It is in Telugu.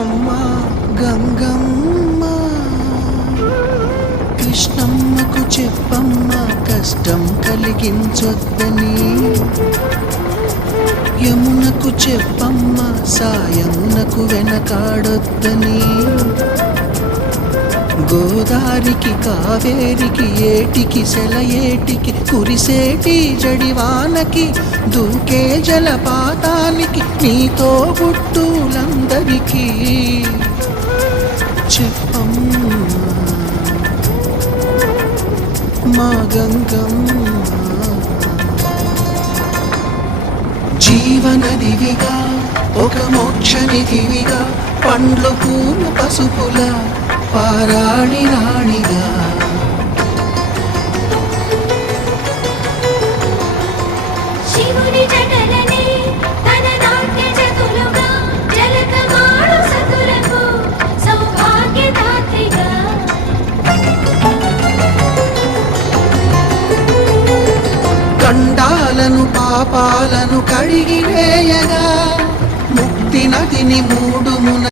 అమ్మా గంగమ్మ, కృష్ణమ్మకు చెప్పమ్మా కష్టం కలిగించొద్దని, యమునకు చెప్పమ్మా సాయమునకు వెనకాడొద్దని, గోదారికి కావేరికి ఏటికి సెలయేటికి కురిసేటి జడివానకి దూకే జలపాతానికి నీతో గుట్టులందరికీ చెప్పమ్మా మా గంగమ్మ. జీవనదివిగా ఒక మోక్షనిధివిగా పండ్లు పూలు పసుపుల పారాణి రాణిగా, శివుని జటలనే తన నాట్య చతులుగా జలకమాడు సతులకు సౌభాగ్యదాత్రిగా, గండాలను పాపాలను కడిగివేయగా ముక్తి నదిని మూడు మున